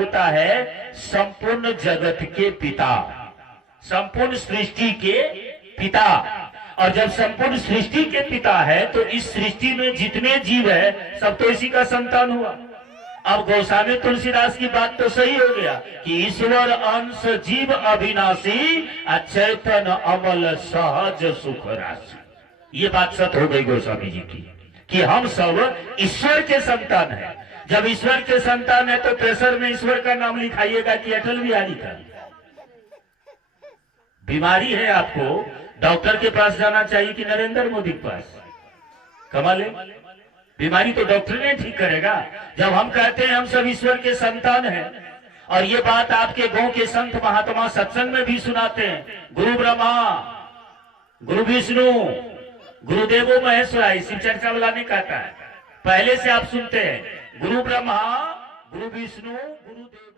होता है संपूर्ण जगत के पिता, संपूर्ण सृष्टि के पिता। और जब संपूर्ण सृष्टि के पिता है तो इस सृष्टि में जितने जीव है सब तो इसी का संतान हुआ। अब गोस्वामी तुलसीदास की बात तो सही हो गया कि ईश्वर अंश जीव अविनाशी, अचेतन अमल सहज सुख राशि। ये बात सत्य हो गई गोस्वामी जी की कि हम सब ईश्वर के संतान हैं। जब ईश्वर के संतान है तो प्रेशर में ईश्वर का नाम लिखाइएगा कि अटल बिहारी का। बीमारी है आपको, डॉक्टर के पास जाना चाहिए कि नरेंद्र मोदी के पास? कमाल है, बीमारी तो डॉक्टर ने ठीक करेगा। जब हम कहते हैं हम सब ईश्वर के संतान हैं, और ये बात आपके गांव के संत महात्मा सत्संग में भी सुनाते हैं, गुरु ब्रह्मा गुरु विष्णु गुरुदेवो महेश्वराय, शिव चर्चा वाला नहीं कहता है, पहले से आप सुनते हैं गुरु ब्रह्मा गुरु विष्णु गुरुदेव।